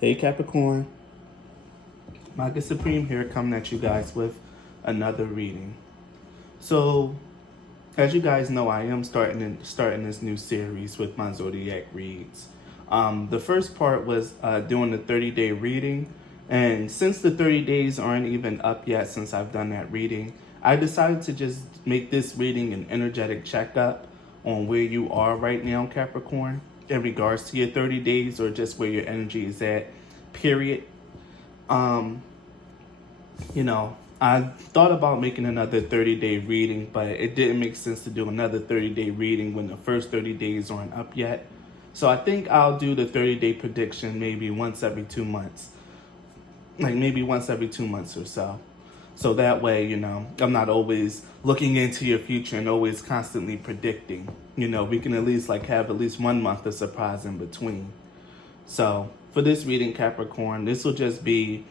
Hey Capricorn, Mega Supreme here coming at you guys with another reading. So, as you guys know, I am starting this new series with my zodiac reads. The first part was doing the 30-day reading, and since the 30 days aren't even up yet since I've done that reading, I decided to just make this reading an energetic checkup on where you are right now, Capricorn, in regards to your 30 days or just where your energy is at, period. Um, I thought about making another 30-day reading, but it didn't make sense to do another 30-day reading when the first 30 days aren't up yet. So I think I'll do the 30-day prediction maybe once every 2 months. Like maybe once every 2 months or so. So that way, I'm not always looking into your future and always constantly predicting. We can at least have at least 1 month of surprise in between. So for this reading, Capricorn, this will just be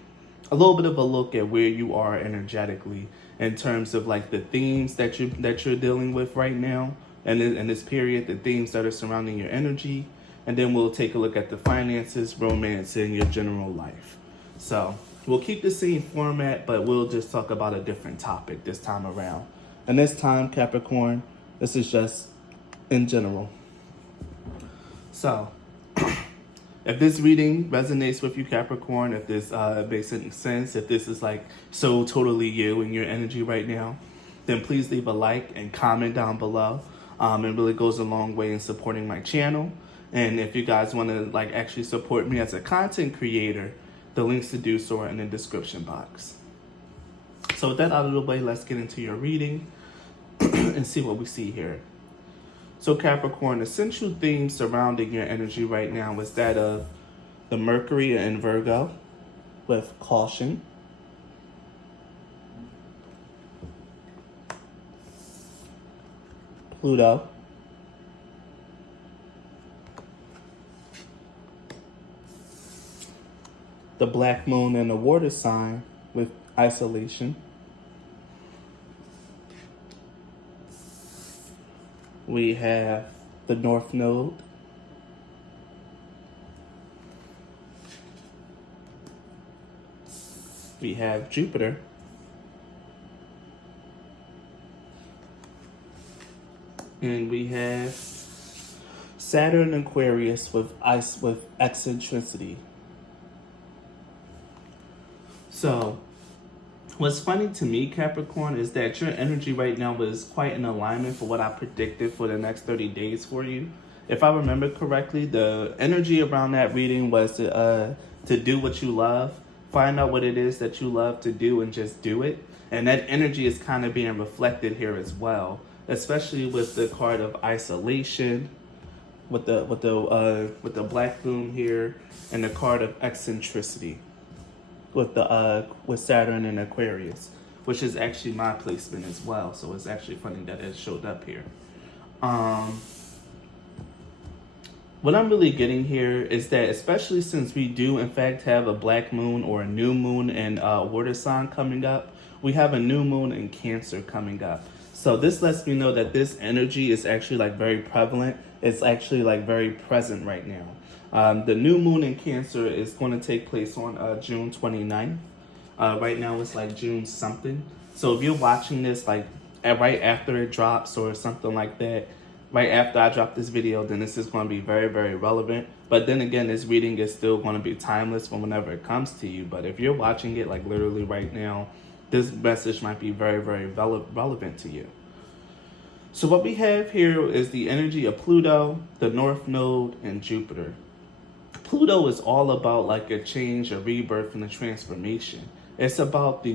a little bit of a look at where you are energetically in terms of the themes that you're dealing with right now and in this period, the themes that are surrounding your energy, and then we'll take a look at the finances, romance, and your general life. So we'll keep the same format, but we'll just talk about a different topic this time around. And this time, Capricorn, this is just in general. So if this reading resonates with you, Capricorn, if this makes any sense, if this is so totally you and your energy right now, then please leave a like and comment down below. It really goes a long way in supporting my channel. And if you guys want to actually support me as a content creator, the links to do so are in the description box. So with that out of the way, let's get into your reading and see what we see here. So Capricorn, the central theme surrounding your energy right now is that of the Mercury in Virgo with caution. Pluto. The Black Moon in the water sign with isolation. We have the North Node. We have Jupiter. And we have Saturn Aquarius with eccentricity. So what's funny to me, Capricorn, is that your energy right now is quite in alignment for what I predicted for the next 30 days for you. If I remember correctly, the energy around that reading was to do what you love, find out what it is that you love to do and just do it. And that energy is kind of being reflected here as well, especially with the card of isolation, with the Black Moon here, and the card of eccentricity with Saturn and Aquarius, which is actually my placement as well. So it's actually funny that it showed up here. What I'm really getting here is that, especially since we do in fact have a Black Moon or a new moon in water sign coming up, we have a new moon in Cancer coming up. So this lets me know that this energy is actually very prevalent. It's actually very present right now. The new moon in Cancer is going to take place on June 29th. Right now it's June something. So if you're watching this right after it drops or something like that, right after I drop this video, then this is going to be very, very relevant. But then again, this reading is still going to be timeless from whenever it comes to you. But if you're watching it literally right now, this message might be very, very relevant to you. So what we have here is the energy of Pluto, the North Node, and Jupiter. Pluto is all about a change, a rebirth, and a transformation. It's about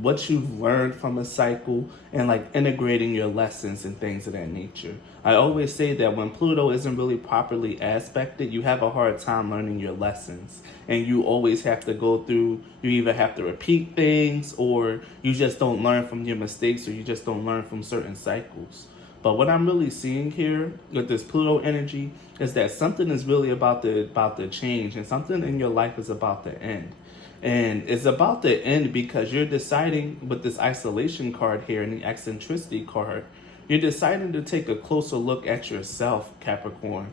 what you've learned from a cycle and integrating your lessons and things of that nature. I always say that when Pluto isn't really properly aspected, you have a hard time learning your lessons. And you always have to go through, you either have to repeat things or you just don't learn from your mistakes or you just don't learn from certain cycles. But what I'm really seeing here with this Pluto energy is that something is really about to change and something in your life is about to end. And it's about to end because you're deciding with this isolation card here and the eccentricity card, you're deciding to take a closer look at yourself, Capricorn.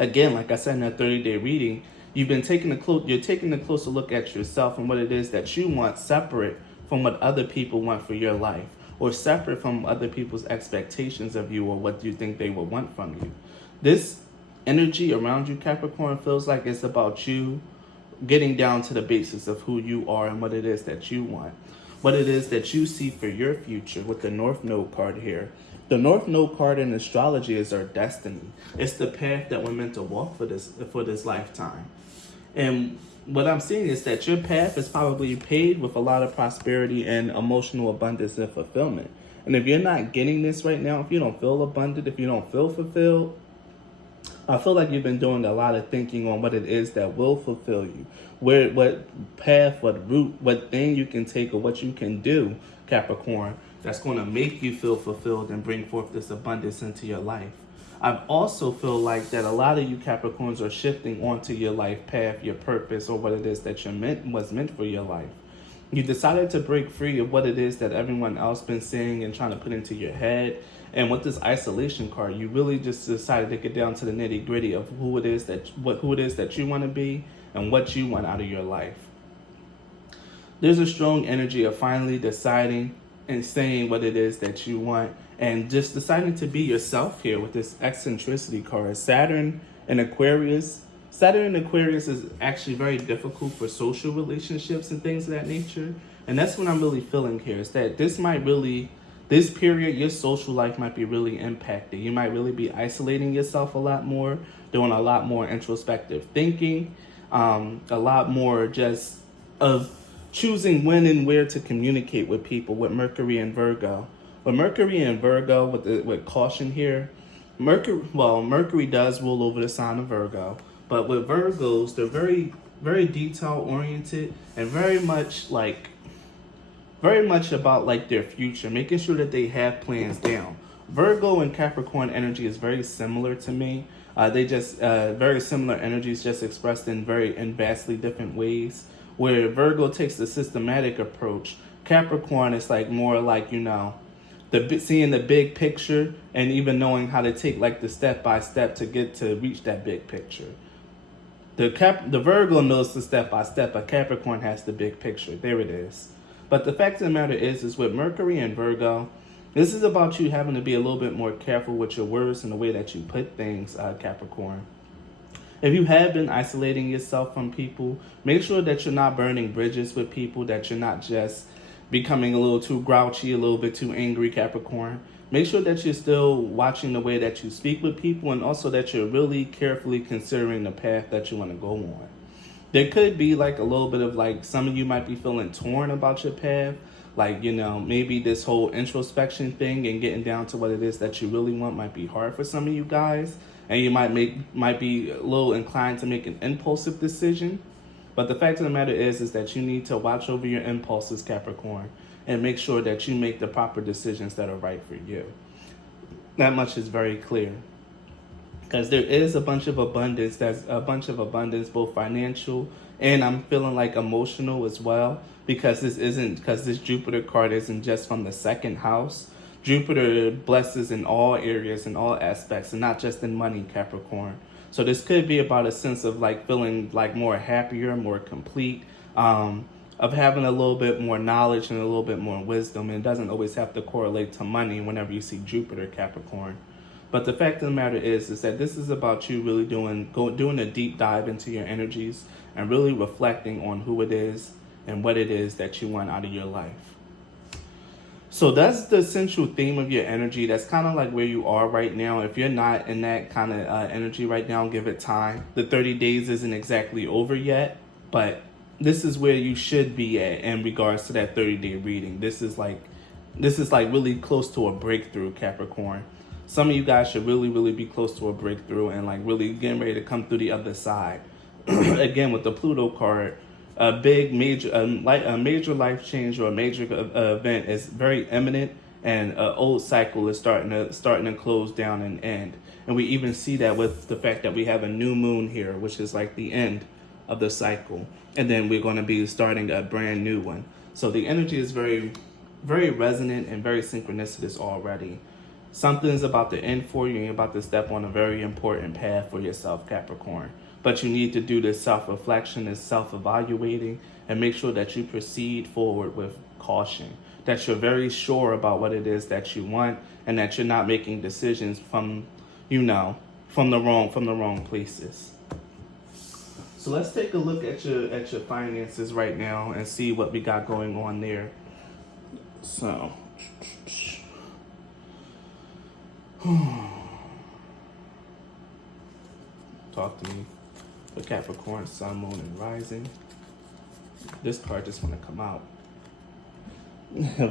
Again, like I said in that 30-day reading, You're taking a closer look at yourself and what it is that you want, separate from what other people want for your life, or separate from other people's expectations of you or what you think they would want from you. This energy around you, Capricorn, feels like it's about you getting down to the basics of who you are and what it is that you want, what it is that you see for your future with the North Node card here. The North Node card in astrology is our destiny. It's the path that we're meant to walk for this lifetime. And what I'm seeing is that your path is probably paved with a lot of prosperity and emotional abundance and fulfillment. And if you're not getting this right now, if you don't feel abundant, if you don't feel fulfilled, I feel like you've been doing a lot of thinking on what it is that will fulfill you, what path, what route, what thing you can take, or what you can do, Capricorn, that's going to make you feel fulfilled and bring forth this abundance into your life. I also feel like that a lot of you Capricorns are shifting onto your life path, your purpose, or what it is that was meant for your life. You decided to break free of what it is that everyone else been saying and trying to put into your head. And with this isolation card, you really just decided to get down to the nitty gritty of who it is that you want to be and what you want out of your life. There's a strong energy of finally deciding and saying what it is that you want, and just deciding to be yourself here with this eccentricity card. Saturn in Aquarius is actually very difficult for social relationships and things of that nature. And that's what I'm really feeling here, is that this period, your social life might be really impacted. You might really be isolating yourself a lot more, doing a lot more introspective thinking, a lot more just of choosing when and where to communicate with people with Mercury and Virgo. With Mercury and Virgo, with caution here, Mercury does rule over the sign of Virgo, but with Virgos, they're very, very detail oriented and very much about like their future, making sure that they have plans down. Virgo and Capricorn energy is very similar to me. They just very similar energies, just expressed in vastly different ways. Where Virgo takes the systematic approach, Capricorn is like more like, seeing the big picture and even knowing how to take like the step by step to reach that big picture. The Virgo knows the step by step, but Capricorn has the big picture. There it is. But the fact of the matter is with Mercury and Virgo, this is about you having to be a little bit more careful with your words and the way that you put things, Capricorn. If you have been isolating yourself from people, make sure that you're not burning bridges with people, that you're not just becoming a little too grouchy, a little bit too angry, Capricorn. Make sure that you're still watching the way that you speak with people, and also that you're really carefully considering the path that you want to go on. There could be like a little bit of like, some of you might be feeling torn about your path. Like, maybe this whole introspection thing and getting down to what it is that you really want might be hard for some of you guys. And you might be a little inclined to make an impulsive decision. But the fact of the matter is that you need to watch over your impulses, Capricorn, and make sure that you make the proper decisions that are right for you. That much is very clear. Because there is a bunch of abundance, both financial and I'm feeling like emotional as well. Because this Jupiter card isn't just from the second house. Jupiter blesses in all areas, in all aspects, and not just in money, Capricorn. So this could be about a sense of like feeling like more happier, more complete, of having a little bit more knowledge and a little bit more wisdom. And it doesn't always have to correlate to money whenever you see Jupiter, Capricorn. But the fact of the matter is that this is about you really doing a deep dive into your energies and really reflecting on who it is and what it is that you want out of your life. So that's the central theme of your energy. That's kind of like where you are right now. If you're not in that kind of energy right now, give it time. The 30 days isn't exactly over yet, but this is where you should be at in regards to that 30-day reading. This is like really close to a breakthrough, Capricorn. Some of you guys should really, really be close to a breakthrough and like really getting ready to come through the other side. Again, with the Pluto card, a major life change or a major event is very imminent, and an old cycle is starting to close down and end. And we even see that with the fact that we have a new moon here, which is like the end of the cycle, and then we're going to be starting a brand new one. So the energy is very, very resonant and very synchronicitous already. Something is about to end for you, and you're about to step on a very important path for yourself, Capricorn. but you need to do this self-reflection, this self-evaluating, and make sure that you proceed forward with caution, that you're very sure about what it is that you want, and that you're not making decisions from, from the wrong places. So let's take a look at your finances right now and see what we got going on there. So talk to me for Capricorn, Sun, Moon, and Rising. This card just want to come out.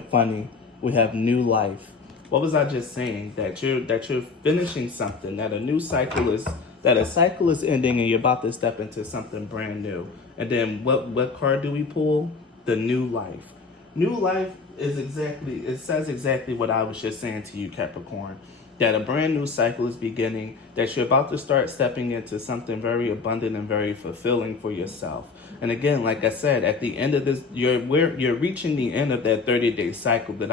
Funny. We have new life. What was I just saying? That you're finishing something. That a cycle is ending, and you're about to step into something brand new. And then what card do we pull? The new life. New life says exactly what I was just saying to you, Capricorn. That a brand new cycle is beginning, that you're about to start stepping into something very abundant and very fulfilling for yourself. And again, like I said, at the end of this, you're reaching the end of that 30-day cycle that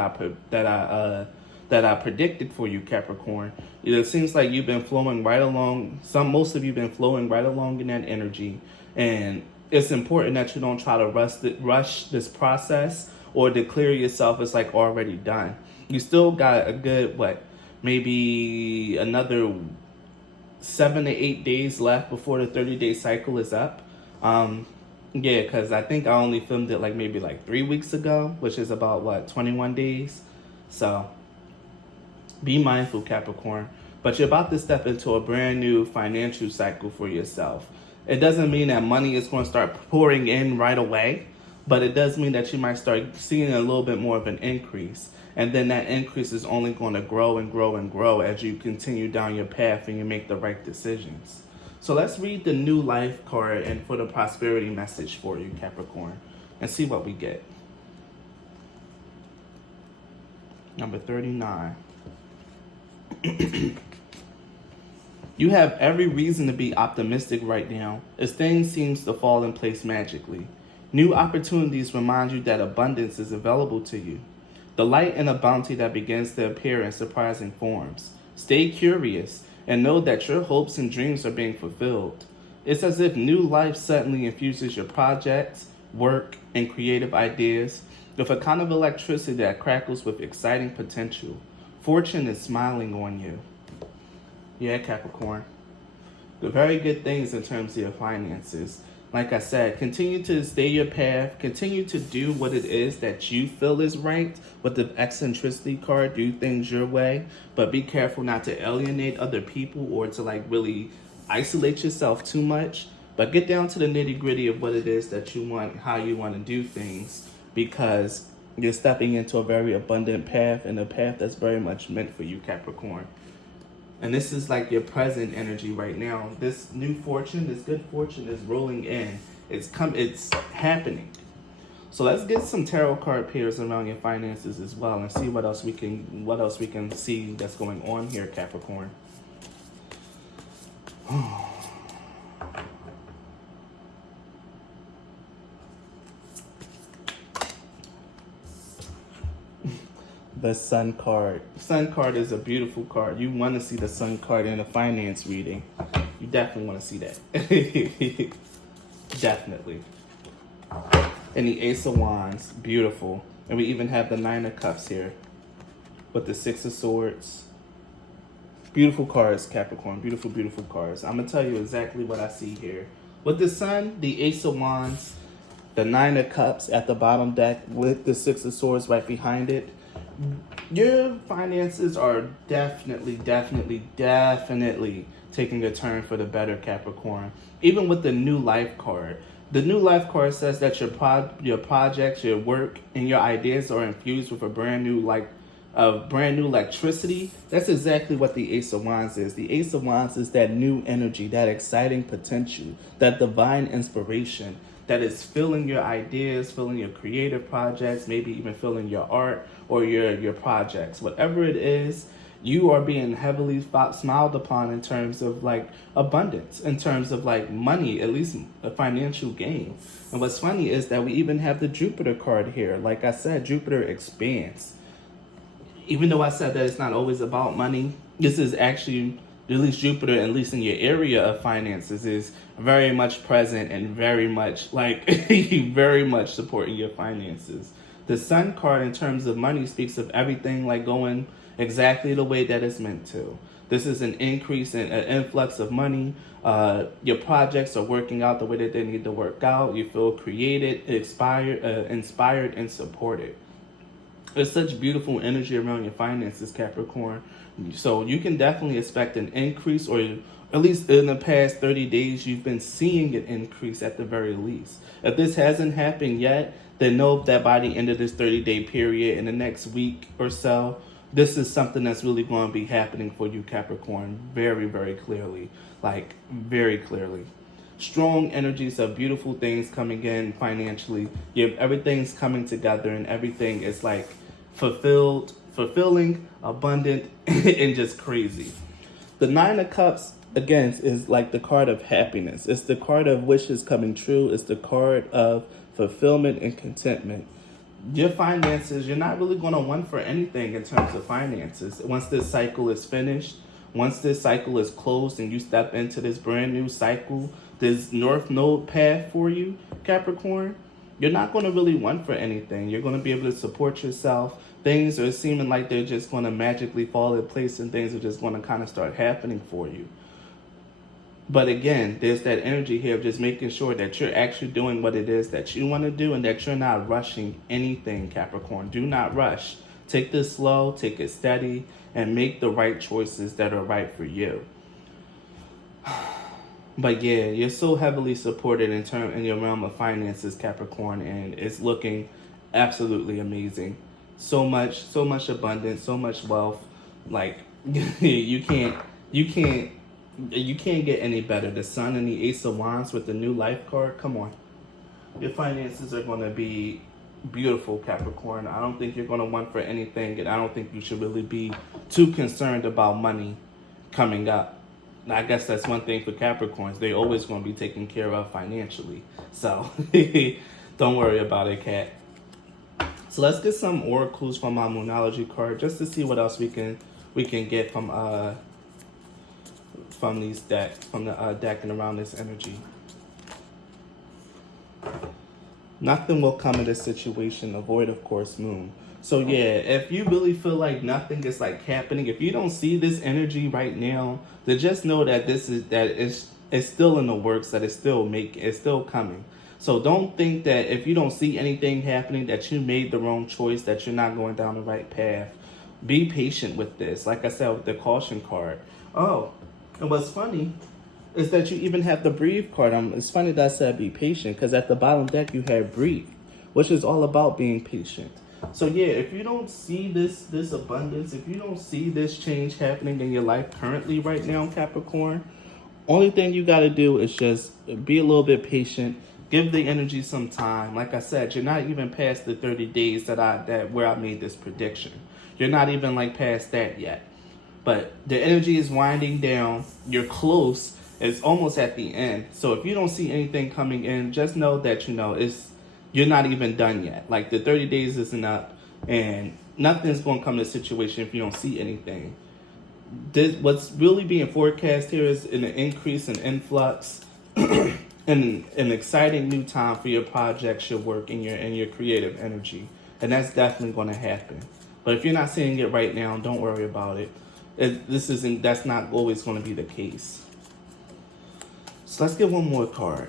I predicted for you, Capricorn. It seems like you've been flowing right along. Most of you been flowing right along in that energy, and it's important that you don't try to rush this process or declare yourself as like already done. You still got a good maybe another 7 to 8 days left before the 30-day cycle is up. Yeah, because I think I only filmed it maybe 3 weeks ago, which is about 21 days. So be mindful, Capricorn. But you're about to step into a brand new financial cycle for yourself. It doesn't mean that money is going to start pouring in right away, but it does mean that you might start seeing a little bit more of an increase. And then that increase is only going to grow and grow and grow as you continue down your path and you make the right decisions. So let's read the new life card and for the prosperity message for you, Capricorn, and see what we get. Number 39. You have every reason to be optimistic right now as things seem to fall in place magically. New opportunities remind you that abundance is available to you. The light and the bounty that begins to appear in surprising forms. Stay curious and know that your hopes and dreams are being fulfilled. It's as if new life suddenly infuses your projects, work, and creative ideas with a kind of electricity that crackles with exciting potential. Fortune is smiling on you. Yeah, Capricorn. The very good things in terms of your finances. Like I said, continue to stay your path. Continue to do what it is that you feel is right. With the eccentricity card, do things your way. But be careful not to alienate other people or to really isolate yourself too much. But get down to the nitty gritty of what it is that you want, how you want to do things. Because you're stepping into a very abundant path and a path that's very much meant for you, Capricorn. And this is your present energy right now. This new fortune, this good fortune is rolling in. It's happening. So let's get some tarot card pairs around your finances as well and see what else we can see that's going on here, Capricorn. The Sun card. Sun card is a beautiful card. You want to see the Sun card in a finance reading. You definitely want to see that. Definitely. And the Ace of Wands. Beautiful. And we even have the Nine of Cups here. With the Six of Swords. Beautiful cards, Capricorn. Beautiful, beautiful cards. I'm going to tell you exactly what I see here. With the Sun, the Ace of Wands, the Nine of Cups at the bottom deck with the Six of Swords right behind it. Your finances are definitely taking a turn for the better, Capricorn. Even with the new life card. The new life card says that your projects, your work, and your ideas are infused with a brand new electricity. That's exactly what the Ace of Wands is. The Ace of Wands is that new energy, that exciting potential, that divine inspiration that is filling your ideas, filling your creative projects, maybe even filling your art or your projects. Whatever it is, you are being heavily smiled upon in terms of abundance, in terms of money, at least a financial gain. And what's funny is that we even have the Jupiter card here. Like I said, Jupiter expands. Even though I said that it's not always about money, this is actually at least Jupiter, at least in your area of finances, is very much present and very much like very much supporting your finances. The Sun card in terms of money speaks of everything like going exactly the way that it's meant to. This is an increase in an influx of money. Your projects are working out the way that they need to work out. You feel created, inspired, and supported. There's such beautiful energy around your finances, Capricorn. So you can definitely expect an increase, or at least in the past 30 days, you've been seeing an increase at the very least. If this hasn't happened yet, then know that by the end of this 30-day period, in the next week or so, this is something that's really going to be happening for you, Capricorn, very, very clearly. Like, very clearly. Strong energies of beautiful things coming in financially. Everything's coming together and everything is like fulfilling, abundant, and just crazy. The Nine of Cups, again, is like the card of happiness. It's the card of wishes coming true. It's the card of fulfillment and contentment. Your finances, you're not really going to want for anything in terms of finances. Once this cycle is finished, once this cycle is closed and you step into this brand new cycle, this North Node path for you, Capricorn, you're not going to really want for anything. You're going to be able to support yourself. Things are seeming like they're just going to magically fall in place and things are just going to kind of start happening for you. But again, there's that energy here of just making sure that you're actually doing what it is that you want to do and that you're not rushing anything, Capricorn. Do not rush. Take this slow, take it steady, and make the right choices that are right for you. But yeah, you're so heavily supported in your realm of finances, Capricorn, and it's looking absolutely amazing. So much abundance, so much wealth. Like you can't get any better. The Sun and the Ace of Wands with the new life card. Come on. Your finances are going to be beautiful, Capricorn. I don't think you're going to want for anything, and I don't think you should really be too concerned about money coming up. I guess that's one thing for Capricorns. They're always going to be taken care of financially. So don't worry about it, Cat. So let's get some oracles from my Moonology card just to see what else we can get from these decks, from the deck and around this energy. Nothing will come in this situation. Avoid, of course, Moon. So yeah, if you really feel like nothing is like happening, if you don't see this energy right now, then just know that it's still in the works, that it's still coming. So don't think that if you don't see anything happening that you made the wrong choice, that you're not going down the right path. Be patient with this. Like I said, with the caution card. Oh, and what's funny is that you even have the breathe card. It's funny that I said be patient, because at the bottom deck you have breathe, which is all about being patient. So yeah, if you don't see this abundance, if you don't see this change happening in your life currently right now, Capricorn, only thing you got to do is just be a little bit patient. Give the energy some time. Like I said, you're not even past the 30 days where I made this prediction. You're not even like past that yet. But the energy is winding down. You're close. It's almost at the end. So if you don't see anything coming in, just know that you're not even done yet. Like the 30 days isn't up, and nothing's going to come to the situation if you don't see anything. What's really being forecast here is an increase in influx and an exciting new time for your projects, your work, and your creative energy. And that's definitely going to happen. But if you're not seeing it right now, don't worry about it. That's not always going to be the case. So let's get one more card.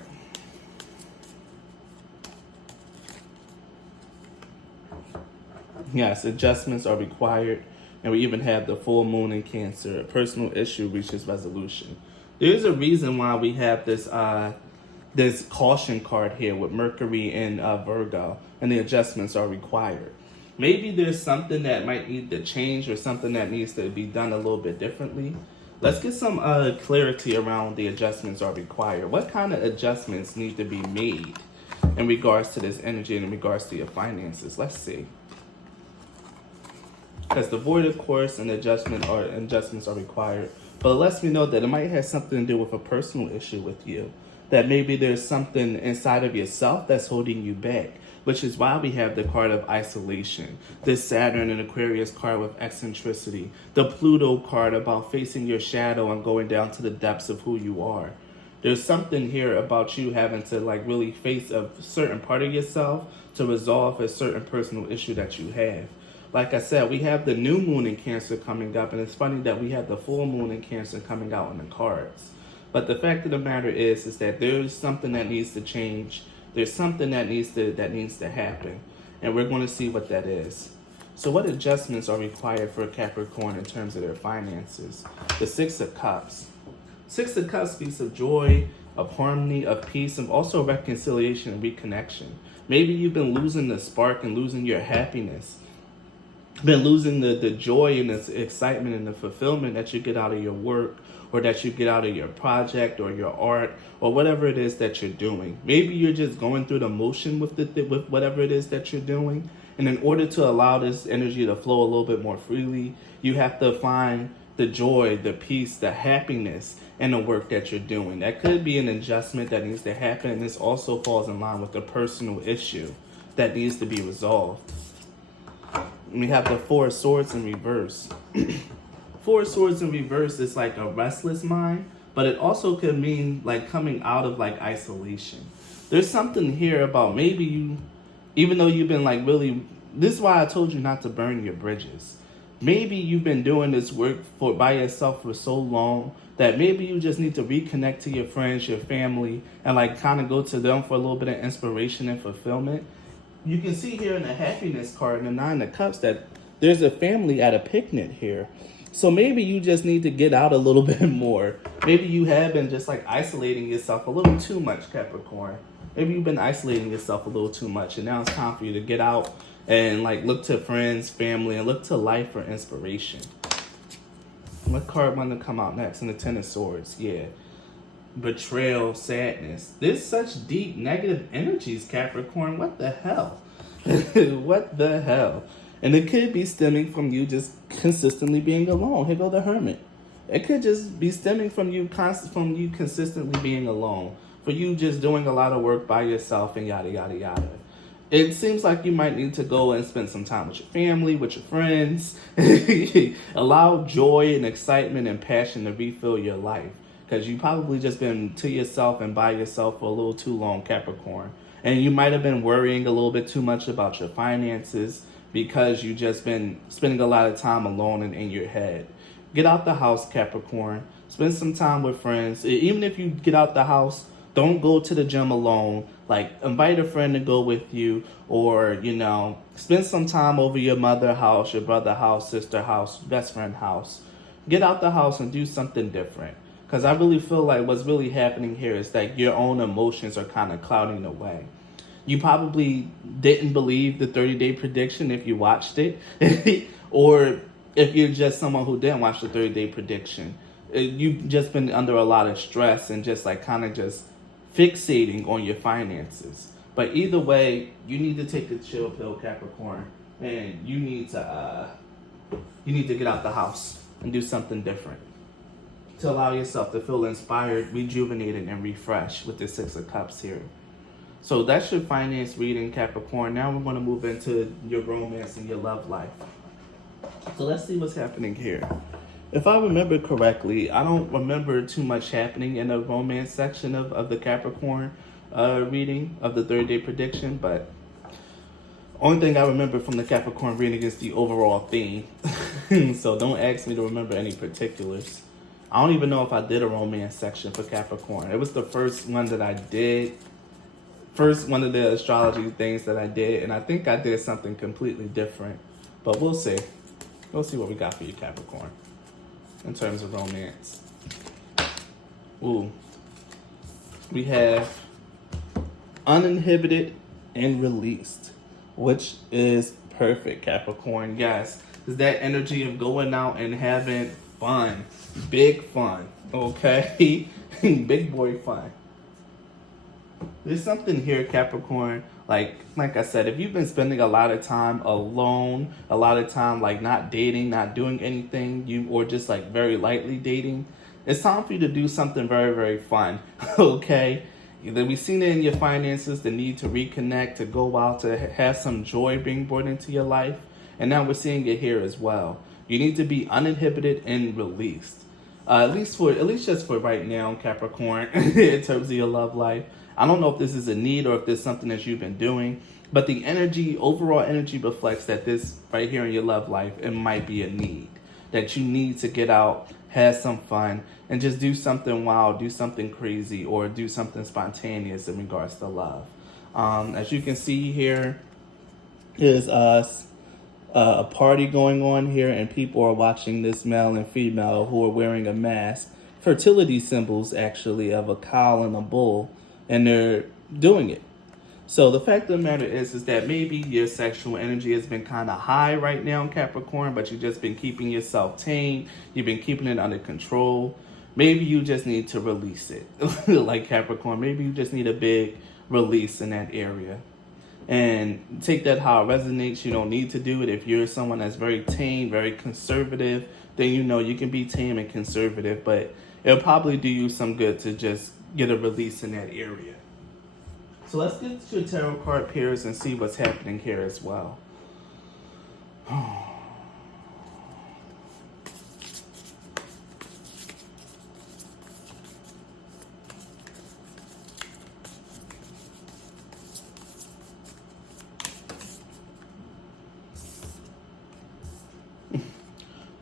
Yes, adjustments are required, and we even have the full moon in Cancer. A personal issue reaches resolution. There's a reason why we have this caution card here with Mercury and Virgo, and the adjustments are required. Maybe there's something that might need to change or something that needs to be done a little bit differently. Let's get some clarity around the adjustments are required. What kind of adjustments need to be made in regards to this energy and in regards to your finances? Let's see. Because the void, of course, and adjustments are required. But it lets me know that it might have something to do with a personal issue with you. That maybe there's something inside of yourself that's holding you back. which is why we have the card of isolation, this Saturn and Aquarius card with eccentricity, the Pluto card about facing your shadow and going down to the depths of who you are. There's something here about you having to like really face a certain part of yourself to resolve a certain personal issue that you have. Like I said, we have the new moon in Cancer coming up, and it's funny that we have the full moon in Cancer coming out in the cards. But the fact of the matter is that there's something that needs to change. There's something that needs to happen, and we're going to see what that is. So what adjustments are required for a Capricorn in terms of their finances? The Six of Cups. Six of Cups speaks of joy, of harmony, of peace, and also reconciliation and reconnection. Maybe you've been losing the spark and losing your happiness. Been losing the joy and the excitement and the fulfillment that you get out of your work, or that you get out of your project or your art or whatever it is that you're doing. Maybe you're just going through the motion with with whatever it is that you're doing. And in order to allow this energy to flow a little bit more freely, you have to find the joy, the peace, the happiness in the work that you're doing. That could be an adjustment that needs to happen. And this also falls in line with the personal issue that needs to be resolved. We have the Four of Swords in reverse. Four of Swords in reverse is like a restless mind, but it also could mean like coming out of like isolation. There's something here about maybe you, even though you've been like really, this is why I told you not to burn your bridges. Maybe you've been doing this work by yourself for so long that maybe you just need to reconnect to your friends, your family, and like kind of go to them for a little bit of inspiration and fulfillment. You can see here in the happiness card, in the Nine of Cups, that there's a family at a picnic here. So maybe you just need to get out a little bit more. Maybe you have been just like isolating yourself a little too much, Capricorn. Maybe you've been isolating yourself a little too much, and now it's time for you to get out and like look to friends, family, and look to life for inspiration. What card want to come out next? In the Ten of Swords, yeah. Betrayal, sadness. There's such deep negative energies, Capricorn. What the hell? What the hell? And it could be stemming from you just consistently being alone. Here go the Hermit. It could just be stemming from you consistently being alone. For you just doing a lot of work by yourself and yada, yada, yada. It seems like you might need to go and spend some time with your family, with your friends. Allow joy and excitement and passion to refill your life. Because you probably just been to yourself and by yourself for a little too long, Capricorn. And you might have been worrying a little bit too much about your finances, because you just been spending a lot of time alone and in your head. Get out the house, Capricorn. Spend some time with friends. Even if you get out the house, don't go to the gym alone. Like, invite a friend to go with you, or, spend some time over your mother's house, your brother's house, sister's house, best friend's house. Get out the house and do something different. Because I really feel like what's really happening here is that your own emotions are kind of clouding the way. You probably didn't believe the 30-day prediction if you watched it. Or if you're just someone who didn't watch the 30-day prediction. You've just been under a lot of stress and just like kind of just fixating on your finances. But either way, you need to take the chill pill, Capricorn. And you need to get out the house and do something different. To allow yourself to feel inspired, rejuvenated, and refreshed with the Six of Cups here. So that's your finance reading, Capricorn. Now we're going to move into your romance and your love life. So let's see what's happening here. If I remember correctly, I don't remember too much happening in the romance section of the Capricorn reading of the 30-day prediction, but only thing I remember from the Capricorn reading is the overall theme. So don't ask me to remember any particulars. I don't even know if I did a romance section for Capricorn. It was the first one that I did. First one of the astrology things that I did. And I think I did something completely different. But we'll see. We'll see what we got for you, Capricorn, in terms of romance. Ooh. We have uninhibited and released, which is perfect, Capricorn. Yes, it's that energy of going out and having fun. Big fun, okay? Big boy fun. There's something here, Capricorn, like I said, if you've been spending a lot of time alone, a lot of time like not dating, not doing anything, or just like very lightly dating, it's time for you to do something very, very fun, okay? We've seen it in your finances, the need to reconnect, to go out, to have some joy being brought into your life. And now we're seeing it here as well. You need to be uninhibited and released. At least just for right now, Capricorn, in terms of your love life. I don't know if this is a need or if this is something that you've been doing, but the energy, overall energy reflects that this right here in your love life, it might be a need. That you need to get out, have some fun, and just do something wild, do something crazy, or do something spontaneous in regards to love. As you can see here, is a party going on here, and people are watching this male and female who are wearing a mask, fertility symbols actually, of a cow and a bull, and they're doing it. So the fact of the matter is that maybe your sexual energy has been kind of high right now, Capricorn, but you've just been keeping yourself tame. You've been keeping it under control. Maybe you just need to release it. Like Capricorn, maybe you just need a big release in that area. And take that how it resonates. You don't need to do it. If you're someone that's very tame, very conservative, then you know you can be tame and conservative, but it'll probably do you some good to just get a release in that area. So let's get to tarot card pairs and see what's happening here as well.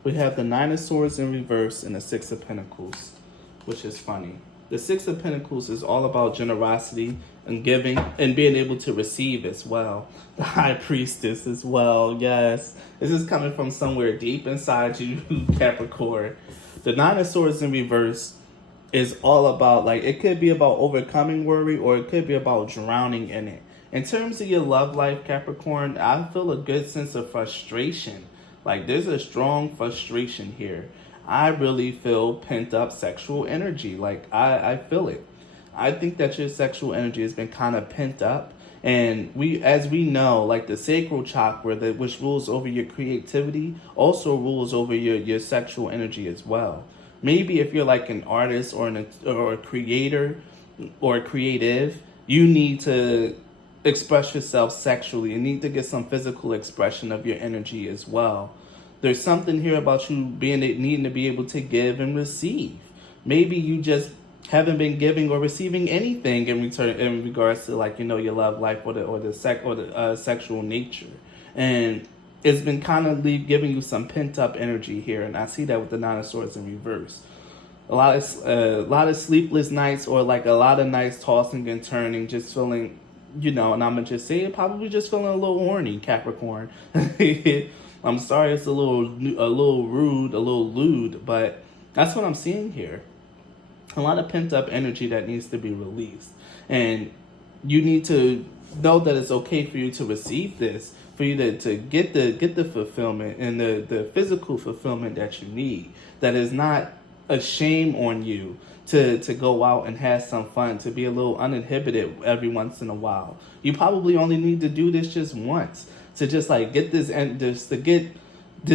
We have the Nine of Swords in reverse and the Six of Pentacles, which is funny. The Six of Pentacles is all about generosity and giving and being able to receive as well. The High Priestess as well, yes. This is coming from somewhere deep inside you, Capricorn. The Nine of Swords in reverse is all about, like, it could be about overcoming worry or it could be about drowning in it. In terms of your love life, Capricorn, I feel a good sense of frustration. Like, there's a strong frustration here. I really feel pent up sexual energy. Like, I feel it. I think that your sexual energy has been kind of pent up. And as we know, like the sacral chakra, which rules over your creativity, also rules over your sexual energy as well. Maybe if you're like an artist or a creator or a creative, you need to express yourself sexually. You need to get some physical expression of your energy as well. There's something here about you needing to be able to give and receive. Maybe you just haven't been giving or receiving anything in return in regards to, like, you know, your love life or the sexual nature, and it's been kind of giving you some pent up energy here. And I see that with the Nine of Swords in reverse. A lot of sleepless nights, or like a lot of nights tossing and turning, just feeling, you know, and I'm gonna just say it, probably just feeling a little horny, Capricorn. I'm sorry, it's a little rude, a little lewd, but that's what I'm seeing here. A lot of pent up energy that needs to be released, and you need to know that it's okay for you to receive this, for you to get the fulfillment and the physical fulfillment that you need. That is not a shame on you to go out and have some fun, to be a little uninhibited every once in a while. You probably only need to do this just once, to just like get this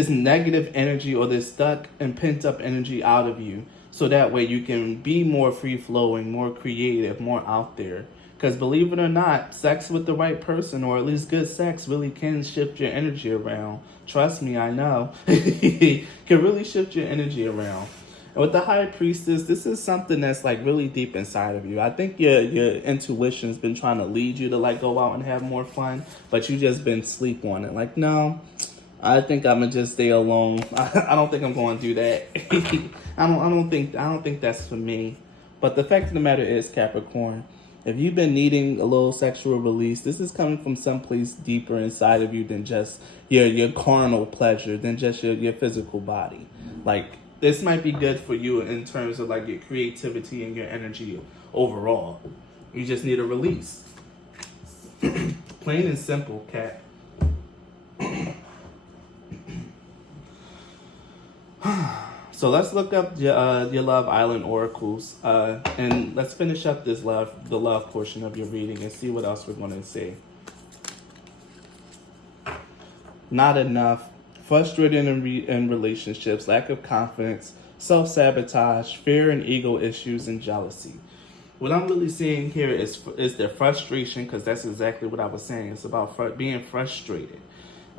negative energy or this stuck and pent up energy out of you, so that way you can be more free flowing, more creative, more out there. Because believe it or not, sex with the right person, or at least good sex, really can shift your energy around. Trust me, I know. Can really shift your energy around. And with the High Priestess, this is something that's like really deep inside of you. I think your intuition's been trying to lead you to like go out and have more fun, but you just been sleep on it. Like, no, I think I'm gonna just stay alone. I don't think I'm going to do that. I don't think that's for me. But the fact of the matter is, Capricorn, if you've been needing a little sexual release, this is coming from someplace deeper inside of you than just your carnal pleasure, than just your physical body. Like, this might be good for you in terms of like your creativity and your energy overall. You just need a release. Plain and simple, Cat. So let's look up your Love Island oracles, and let's finish up the love portion of your reading and see what else we're going to see. Not enough. Frustrated in relationships, lack of confidence, self-sabotage, fear and ego issues, and jealousy. What I'm really seeing here is the frustration, because that's exactly what I was saying. It's about being frustrated.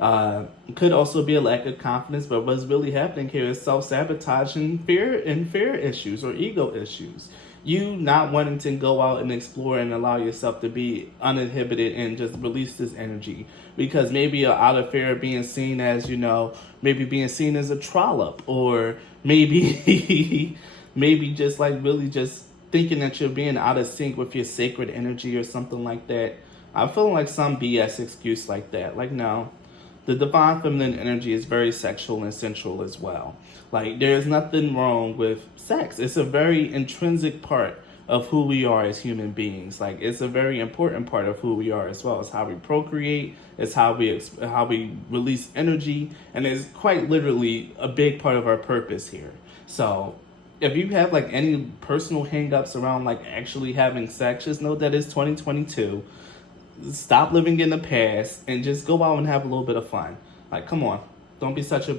It could also be a lack of confidence, but what's really happening here is self-sabotage and fear issues or ego issues. You not wanting to go out and explore and allow yourself to be uninhibited and just release this energy, because maybe you're out of fear of being seen as, maybe being seen as a trollop, or maybe maybe just like really just thinking that you're being out of sync with your sacred energy or something like that. I'm feeling like some BS excuse like that. Like, no, the divine feminine energy is very sexual and sensual as well. Like, there's nothing wrong with sex. It's a very intrinsic part of who we are as human beings. Like, it's a very important part of who we are as well. It's how we procreate. It's how we release energy, and it's quite literally a big part of our purpose here. So, if you have like any personal hangups around like actually having sex, just know that it's 2022. Stop living in the past and just go out and have a little bit of fun. Like, come on. Don't be such a...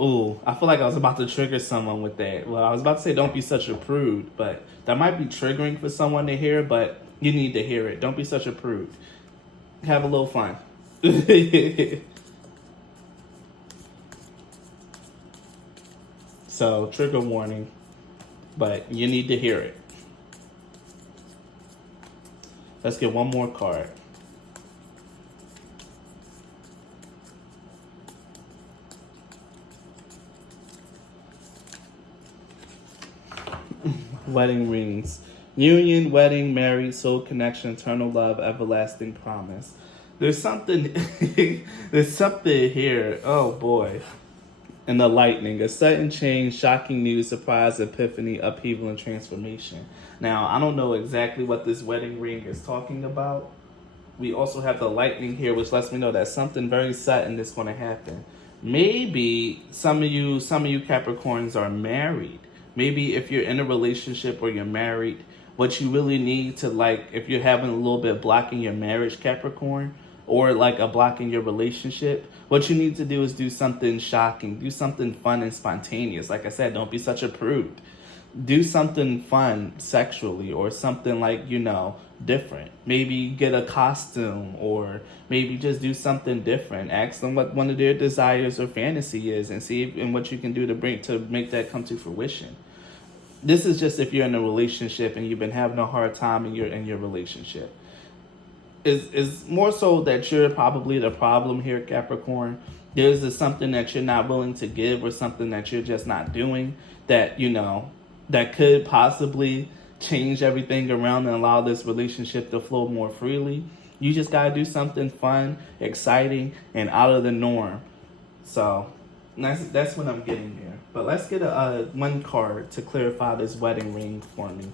Ooh, I feel like I was about to trigger someone with that. Well, I was about to say don't be such a prude, but that might be triggering for someone to hear, but you need to hear it. Don't be such a prude. Have a little fun. So, trigger warning, but you need to hear it. Let's get one more card. Wedding rings. Union, wedding, married, soul connection, eternal love, everlasting promise. There's something there's something here. Oh boy. And the lightning. A sudden change, shocking news, surprise, epiphany, upheaval, and transformation. Now, I don't know exactly what this wedding ring is talking about. We also have the lightning here, which lets me know that something very sudden is going to happen. Maybe some of you Capricorns are married. Maybe if you're in a relationship or you're married, what you really need to, like, if you're having a little bit blocking your marriage, Capricorn, or like a block in your relationship, what you need to do is do something shocking, do something fun and spontaneous. Like I said, don't be such a prude. Do something fun sexually, or something like, different. Maybe get a costume, or maybe just do something different. Ask them what one of their desires or fantasy is, and see and what you can do to make that come to fruition. This is just if you're in a relationship and you've been having a hard time in your relationship. Is more so that you're probably the problem here, Capricorn. There's something that you're not willing to give, or something that you're just not doing that, that could possibly change everything around and allow this relationship to flow more freely. You just got to do something fun, exciting, and out of the norm. So that's what I'm getting here. But let's get one card to clarify this wedding ring for me.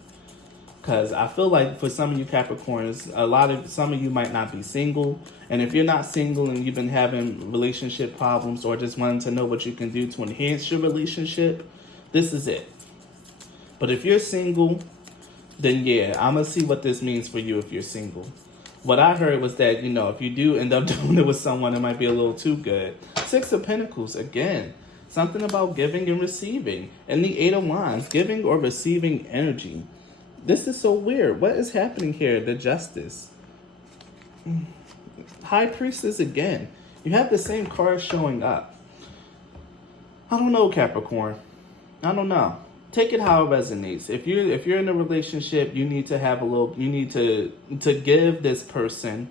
Because I feel like for some of you Capricorns, some of you might not be single. And if you're not single and you've been having relationship problems, or just wanting to know what you can do to enhance your relationship, this is it. But if you're single, then yeah, I'm going to see what this means for you if you're single. What I heard was that, if you do end up doing it with someone, it might be a little too good. Six of Pentacles, again. Something about giving and receiving. And the Eight of Wands, giving or receiving energy. This is so weird. What is happening here? The Justice. High Priestess again. You have the same card showing up. I don't know, Capricorn. I don't know. Take it how it resonates. If you're in a relationship, you need to give this person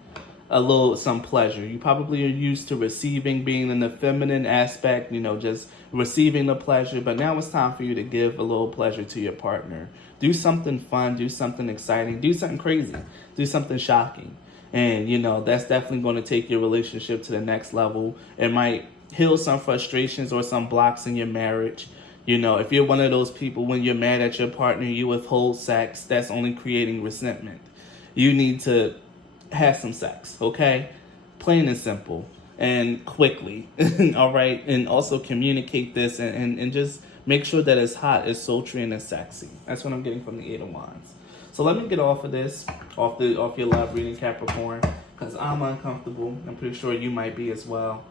some pleasure. You probably are used to receiving, being in the feminine aspect, just receiving the pleasure. But now it's time for you to give a little pleasure to your partner. Do something fun, do something exciting, do something crazy, do something shocking. And, that's definitely going to take your relationship to the next level. It might heal some frustrations or some blocks in your marriage. If you're one of those people, when you're mad at your partner, you withhold sex, that's only creating resentment. You need to have some sex, okay? Plain and simple and quickly, all right? And also communicate this and just make sure that it's hot, it's sultry, and it's sexy. That's what I'm getting from the Eight of Wands. So let me get off of this, off your love reading, Capricorn, because I'm uncomfortable. I'm pretty sure you might be as well.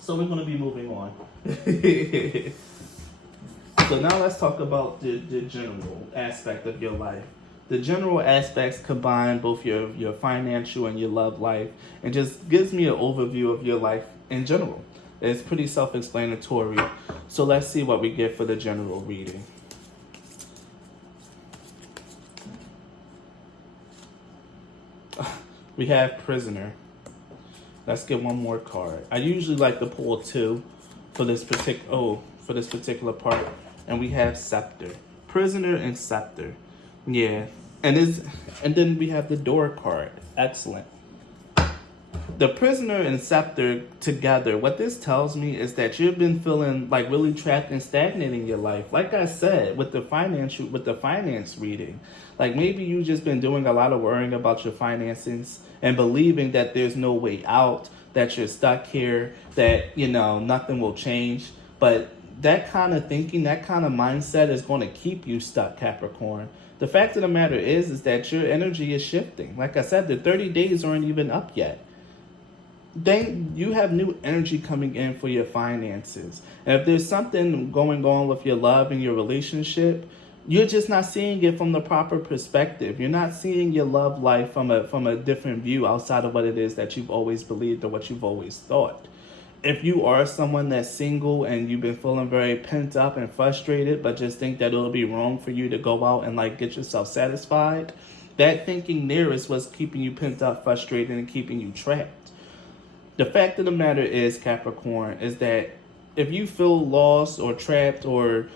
So we're going to be moving on. So now let's talk about the general aspect of your life. The general aspects combine both your financial and your love life, and just gives me an overview of your life in general. It's pretty self-explanatory. So let's see what we get for the general reading. We have Prisoner. Let's get one more card. I usually like to pull two for this particular part, and we have Scepter. Prisoner and Scepter. Yeah. And then we have the Door card. Excellent. The Prisoner and Scepter together, what this tells me is that you've been feeling like really trapped and stagnant in your life. Like I said, with the finance reading, like maybe you've just been doing a lot of worrying about your finances and believing that there's no way out, that you're stuck here, that, nothing will change. But that kind of thinking, that kind of mindset is going to keep you stuck, Capricorn. The fact of the matter is that your energy is shifting. Like I said, the 30 days aren't even up yet. Then you have new energy coming in for your finances. And if there's something going on with your love and your relationship, you're just not seeing it from the proper perspective. You're not seeing your love life from a different view outside of what it is that you've always believed or what you've always thought. If you are someone that's single and you've been feeling very pent up and frustrated, but just think that it'll be wrong for you to go out and get yourself satisfied, that thinking there is what's keeping you pent up, frustrated, and keeping you trapped. The fact of the matter is, Capricorn, is that if you feel lost or trapped or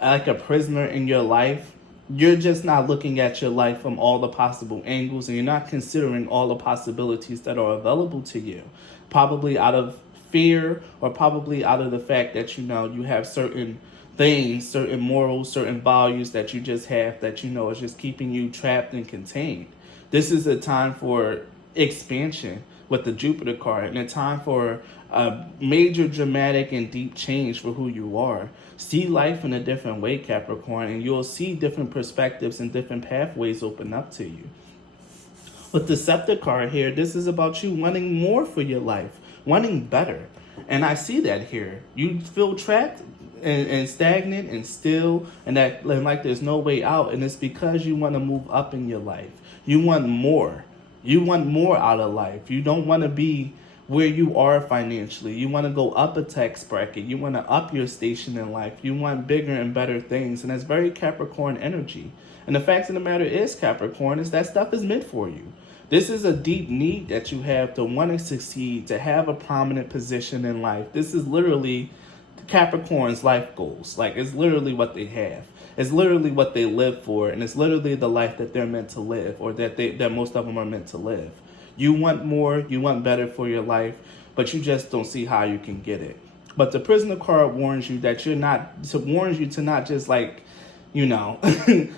like a prisoner in your life, you're just not looking at your life from all the possible angles, and you're not considering all the possibilities that are available to you. Probably out of fear, or probably out of the fact that you have certain things, certain morals, certain values that you just have that is just keeping you trapped and contained. This is a time for expansion with the Jupiter card, and a time for a major dramatic and deep change for who you are. See life in a different way, Capricorn, and you'll see different perspectives and different pathways open up to you. With the Scepter card here, this is about you wanting more for your life, wanting better. And I see that here. You feel trapped and stagnant and still, and like there's no way out, and it's because you want to move up in your life. You want more. You want more out of life. You don't want to be where you are financially. You want to go up a tax bracket. You want to up your station in life. You want bigger and better things. And that's very Capricorn energy. And the fact of the matter is, Capricorn, is that stuff is meant for you. This is a deep need that you have to want to succeed, to have a prominent position in life. This is literally Capricorn's life goals. Like, it's literally what they have. It's literally what they live for, and it's literally the life that they're meant to live, or that most of them are meant to live. You want more, you want better for your life, but you just don't see how you can get it. But the Prisoner card warns you that to not just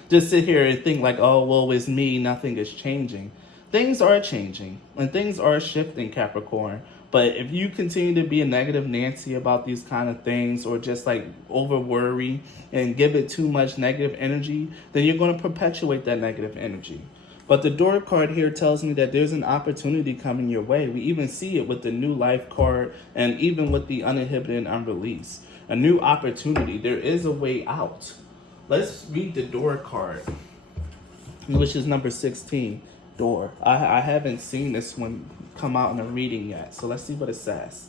just sit here and think like, oh, well, it's me, nothing is changing. Things are changing, and things are shifting, Capricorn. But if you continue to be a negative Nancy about these kind of things, or just over worry and give it too much negative energy, then you're going to perpetuate that negative energy. But the Door card here tells me that there's an opportunity coming your way. We even see it with the New Life card, and even with the Uninhibited and Unreleased. A new opportunity. There is a way out. Let's read the Door card, which is number 16. Door. I haven't seen this one come out in a reading yet, so let's see what it says.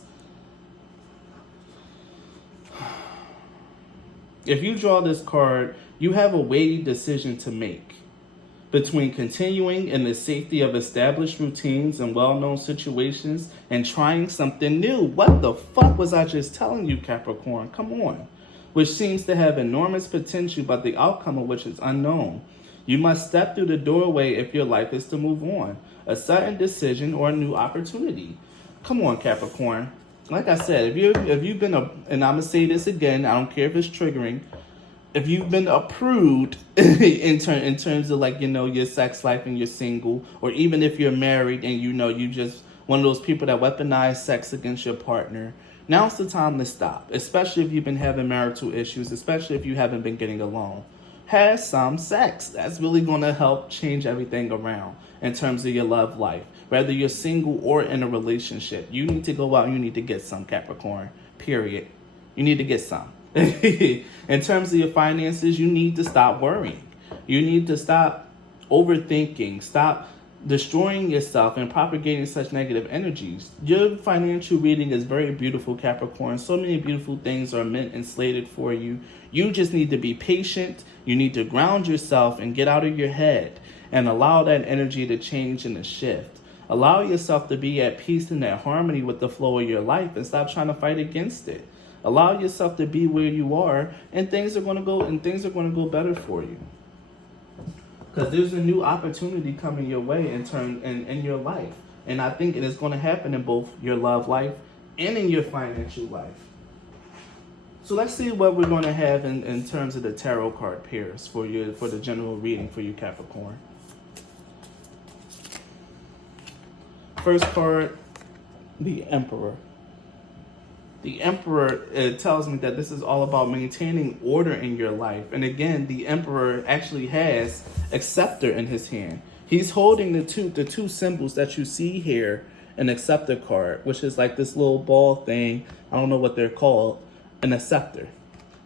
If you draw this card, you have a weighty decision to make between continuing in the safety of established routines and well-known situations and trying something new. What the fuck was I just telling you, Capricorn? Come on. Which seems to have enormous potential, but the outcome of which is unknown. You must step through the doorway if your life is to move on. A sudden decision or a new opportunity. Come on, Capricorn. Like I said, if you've been and I'm gonna say this again, I don't care if it's triggering. If you've been a prude in terms of your sex life and you're single, or even if you're married and you just one of those people that weaponize sex against your partner, now's the time to stop. Especially if you've been having marital issues, especially if you haven't been getting along. Have some sex. That's really going to help change everything around in terms of your love life. Whether you're single or in a relationship, you need to go out and you need to get some, Capricorn. Period. You need to get some. In terms of your finances, you need to stop worrying. You need to stop overthinking. Stop destroying yourself and propagating such negative energies. Your financial reading is very beautiful, Capricorn. So many beautiful things are meant and slated for you. You just need to be patient. You need to ground yourself and get out of your head and allow that energy to change and to shift. Allow yourself to be at peace and at harmony with the flow of your life and stop trying to fight against it. Allow yourself to be where you are, and things are going to go better for you. Because there's a new opportunity coming your way in your life. And I think it is going to happen in both your love life and in your financial life. So let's see what we're going to have in terms of the tarot card pairs for the general reading for you, Capricorn. First card, the Emperor. The Emperor, it tells me that this is all about maintaining order in your life. And again, the Emperor actually has a scepter in his hand. He's holding the two symbols that you see here, an scepter card, which is like this little ball thing. I don't know what they're called, and a scepter.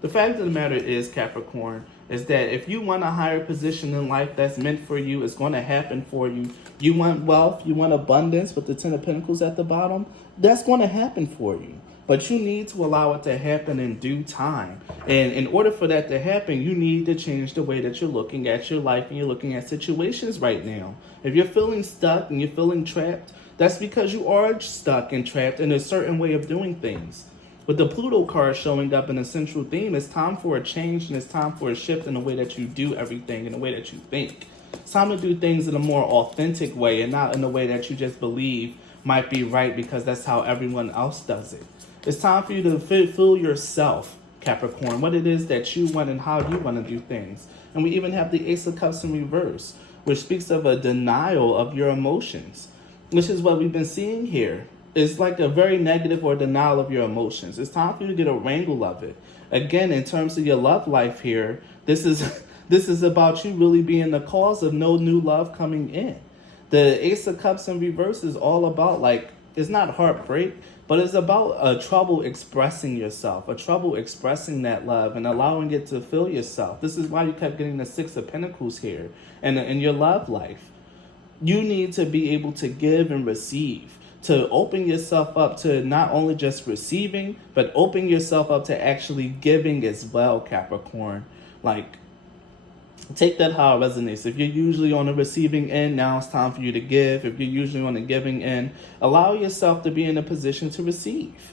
The fact of the matter is, Capricorn, is that if you want a higher position in life that's meant for you, it's going to happen for you. You want wealth, you want abundance with the Ten of Pentacles at the bottom, that's going to happen for you. But you need to allow it to happen in due time. And in order for that to happen, you need to change the way that you're looking at your life and you're looking at situations right now. If you're feeling stuck and you're feeling trapped, that's because you are stuck and trapped in a certain way of doing things. With the Pluto card showing up in a central theme, it's time for a change and it's time for a shift in the way that you do everything, in the way that you think. It's time to do things in a more authentic way and not in the way that you just believe might be right because that's how everyone else does it. It's time for you to feel yourself, Capricorn, what it is that you want and how you want to do things. And we even have the Ace of Cups in reverse, which speaks of a denial of your emotions, which is what we've been seeing here. It's like a very negative or denial of your emotions. It's time for you to get a wrangle of it. Again, in terms of your love life here, this is about you really being the cause of no new love coming in. The Ace of Cups in reverse is all about, like, it's not heartbreak, but it's about a trouble expressing yourself, a trouble expressing that love and allowing it to fill yourself. This is why you kept getting the Six of Pentacles here. And in your love life, you need to be able to give and receive, to open yourself up to not only just receiving, but open yourself up to actually giving as well, Capricorn. Like, take that how it resonates. If you're usually on the receiving end, now it's time for you to give. If you're usually on the giving end, allow yourself to be in a position to receive.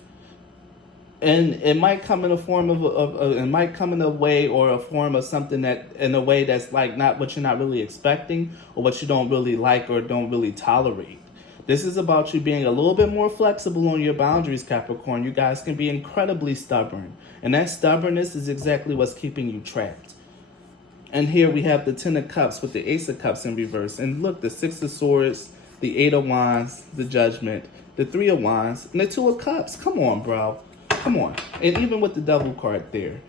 And it might come in a form it might come in a way or a form of something that in a way that's like not what you're not really expecting or what you don't really like or don't really tolerate. This is about you being a little bit more flexible on your boundaries, Capricorn. You guys can be incredibly stubborn. And that stubbornness is exactly what's keeping you trapped. And here we have the Ten of Cups with the Ace of Cups in reverse. And look, the Six of Swords, the Eight of Wands, the Judgment, the Three of Wands, and the Two of Cups. Come on, bro. Come on. And even with the Devil card there.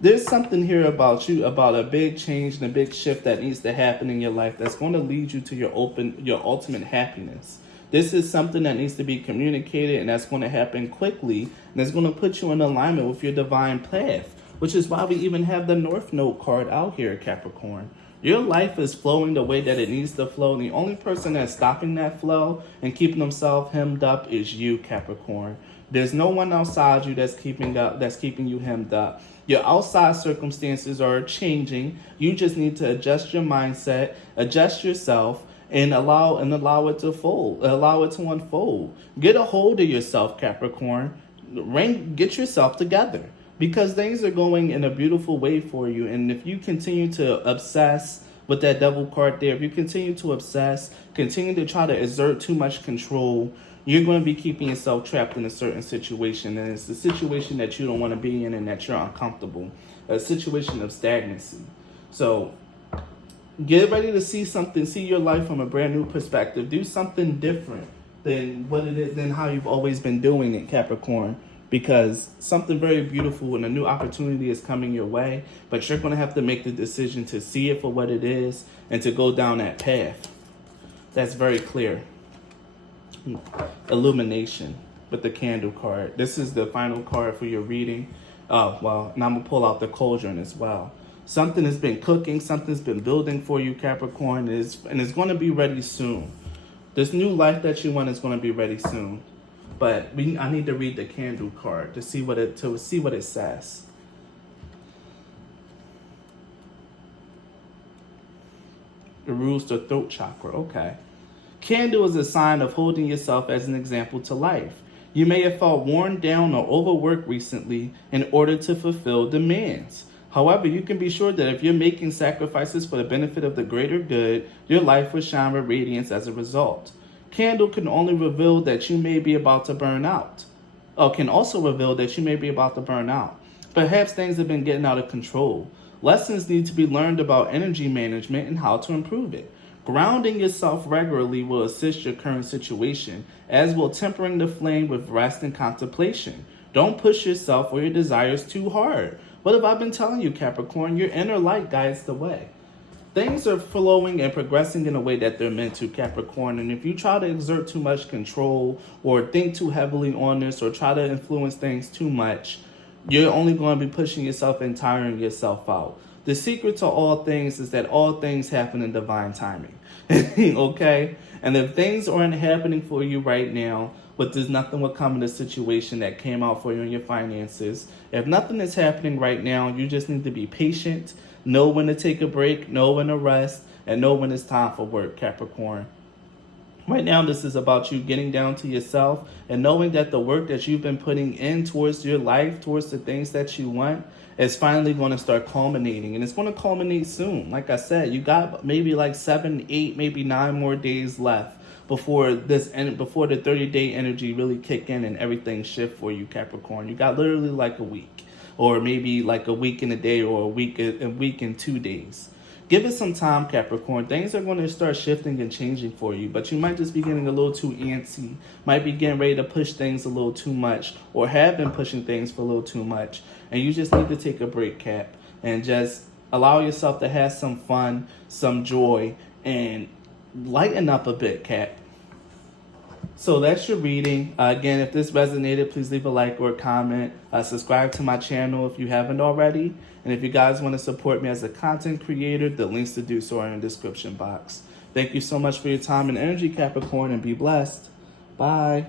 There's something here about you, about a big change and a big shift that needs to happen in your life that's going to lead you to your ultimate happiness. This is something that needs to be communicated and that's going to happen quickly. And it's going to put you in alignment with your divine path, which is why we even have the North Node card out here, Capricorn. Your life is flowing the way that it needs to flow. And the only person that's stopping that flow and keeping themselves hemmed up is you, Capricorn. There's no one outside you that's keeping you hemmed up. Your outside circumstances are changing. You just need to adjust your mindset, adjust yourself, and allow it to unfold. Get a hold of yourself, Capricorn. Get yourself together. Because things are going in a beautiful way for you. And if you continue to obsess with that Devil card there, if you continue to obsess, continue to try to exert too much control, you're going to be keeping yourself trapped in a certain situation. And it's the situation that you don't want to be in and that you're uncomfortable. A situation of stagnancy. So get ready to see your life from a brand new perspective. Do something different than how you've always been doing it, Capricorn. Because something very beautiful and a new opportunity is coming your way, but you're going to have to make the decision to see it for what it is and to go down that path. That's very clear. Illumination with the Candle card. This is the final card for your reading. Oh, well, and I'm going to pull out the Cauldron as well. Something has been cooking, something's been building for you, Capricorn, and it's going to be ready soon. This new life that you want is going to be ready soon. But I need to read the candle card to see what it says. It rules the throat chakra. Okay. Candle is a sign of holding yourself as an example to life. You may have felt worn down or overworked recently in order to fulfill demands. However, you can be sure that if you're making sacrifices for the benefit of the greater good, your life will shine with radiance as a result. Candle can only reveal that you may be about to burn out. Can also reveal that you may be about to burn out. Perhaps things have been getting out of control. Lessons need to be learned about energy management and how to improve it. Grounding yourself regularly will assist your current situation, as will tempering the flame with rest and contemplation. Don't push yourself or your desires too hard. What have I been telling you, Capricorn? Your inner light guides the way. Things are flowing and progressing in a way that they're meant to, Capricorn. And if you try to exert too much control or think too heavily on this or try to influence things too much, you're only going to be pushing yourself and tiring yourself out. The secret to all things is that all things happen in divine timing. Okay? And if things aren't happening for you right now, but there's nothing will come in the situation that came out for you in your finances. If nothing is happening right now, you just need to be patient, know when to take a break, know when to rest, and know when it's time for work, Capricorn. Right now, this is about you getting down to yourself and knowing that the work that you've been putting in towards your life, towards the things that you want, is finally going to start culminating. And it's going to culminate soon. Like I said, you got maybe like 7, 8, maybe 9 more days left before the 30-day energy really kick in and everything shift for you, Capricorn. You got literally like a week, or maybe like a week and a day, or a week and 2 days. Give it some time, Capricorn. Things are going to start shifting and changing for you, but you might just be getting a little too antsy, might be getting ready to push things a little too much, or have been pushing things for a little too much. And you just need to take a break, Cap, and just allow yourself to have some fun, some joy, and lighten up a bit, Cap. So that's your reading. Again, if this resonated, please leave a like or a comment. Subscribe to my channel if you haven't already. And if you guys want to support me as a content creator, the links to do so are in the description box. Thank you so much for your time and energy, Capricorn, and be blessed. Bye.